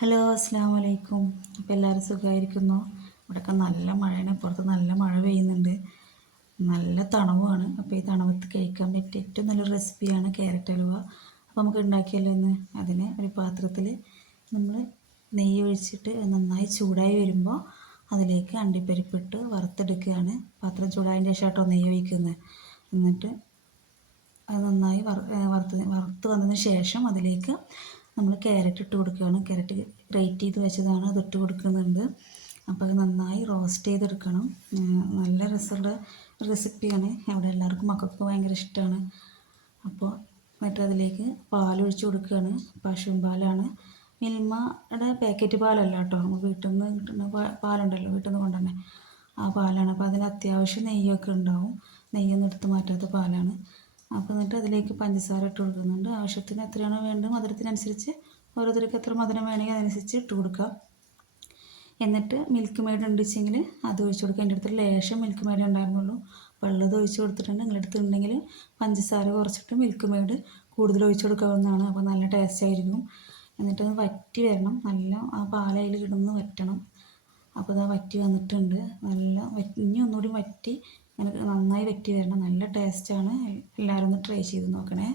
Hello അസ്സാം വലൈക്കും. അപ്പോൾ എല്ലാവരും സുഖമായിരിക്കുന്നു. ഇവിടെയൊക്കെ നല്ല മഴയാണ്, പുറത്ത് നല്ല മഴ പെയ്യുന്നുണ്ട്, നല്ല തണുവാണ്. അപ്പോൾ ഈ തണുപ്പത്ത് കഴിക്കാൻ പറ്റിയ ഏറ്റവും നല്ലൊരു റെസിപ്പിയാണ് ക്യാരറ്റ് ഹലുവ. അപ്പോൾ നമുക്ക് ഉണ്ടാക്കിയല്ലോ ഇന്ന്. അതിന് ഒരു പാത്രത്തിൽ നമ്മൾ നെയ്യ് ഒഴിച്ചിട്ട് നന്നായി ചൂടായി വരുമ്പോൾ അതിലേക്ക് അണ്ടിപ്പരിപ്പിട്ട് വറുത്തെടുക്കുകയാണ്. പാത്രം ചൂടായതിൻ്റെ ശേഷം കേട്ടോ നെയ്യ് ഒഴിക്കുന്നത്. എന്നിട്ട് അത് നന്നായി വറുത്ത് വന്നതിന് ശേഷം അതിലേക്ക് നമ്മൾ ക്യാരറ്റ് ഇട്ട് കൊടുക്കുകയാണ്. ക്യാരറ്റ് ഗ്രേറ്റ് ചെയ്ത് വെച്ചതാണ്, അത് ഇട്ട് കൊടുക്കുന്നുണ്ട്. അപ്പോൾ അത് നന്നായി റോസ്റ്റ് ചെയ്തെടുക്കണം. നല്ല രസമുള്ള റെസിപ്പിയാണ്. അവിടെ എല്ലാവർക്കും മക്കൾക്ക് ഭയങ്കര ഇഷ്ടമാണ്. അപ്പോൾ എന്നിട്ട് അതിലേക്ക് പാലൊഴിച്ച് കൊടുക്കുകയാണ്. പശുവും പാലാണ്, മിൽമയുടെ പാക്കറ്റ് പാലല്ല കേട്ടോ, നമ്മൾ വീട്ടിൽ നിന്ന് കിട്ടുന്ന പാലുണ്ടല്ലോ, വീട്ടിൽ നിന്ന് കൊണ്ടുതന്നെ ആ പാലാണ്. അപ്പോൾ അതിന് അത്യാവശ്യം നെയ്യൊക്കെ ഉണ്ടാവും, നെയ്യൊന്നും എടുത്ത് മാറ്റാത്ത പാലാണ്. അപ്പോൾ എന്നിട്ട് അതിലേക്ക് പഞ്ചസാര ഇട്ട് കൊടുക്കുന്നുണ്ട്. ആവശ്യത്തിന് എത്രയാണോ വേണ്ടത് മധുരത്തിനനുസരിച്ച്, ഓരോരുത്തർക്ക് എത്ര മധുരം വേണമെങ്കിൽ അതനുസരിച്ച് ഇട്ട് കൊടുക്കുക. എന്നിട്ട് മിൽക്ക് മെയ്ഡ് ഉണ്ടെച്ചെങ്കിൽ അത് ഒഴിച്ച് കൊടുക്കുക. എൻ്റെ അടുത്ത് ലേശം മിൽക്ക് മെയ്ഡ് ഉണ്ടായിരുന്നുള്ളൂ, അപ്പോൾ ഉള്ളത് ഒഴിച്ച് കൊടുത്തിട്ടുണ്ട്. നിങ്ങളുടെ അടുത്തുണ്ടെങ്കിൽ പഞ്ചസാര കുറച്ചിട്ട് മിൽക്ക് മെയ്ഡ് കൂടുതൽ ഒഴിച്ച് കൊടുക്കാവുന്നതാണ്. അപ്പോൾ നല്ല ടേസ്റ്റ് ആയിരിക്കും. എന്നിട്ട് അത് വറ്റി വരണം, നല്ല ആ പാലയിൽ കിടന്ന് വറ്റണം. അപ്പോൾ അത് വറ്റി വന്നിട്ടുണ്ട്, നല്ല ഇനി ഒന്നുകൂടി വറ്റി അങ്ങനെ നന്നായി വറ്റി വരണം. നല്ല ടേസ്റ്റാണ്. എല്ലാവരും ഒന്ന് ട്രൈ ചെയ്ത് നോക്കണേ.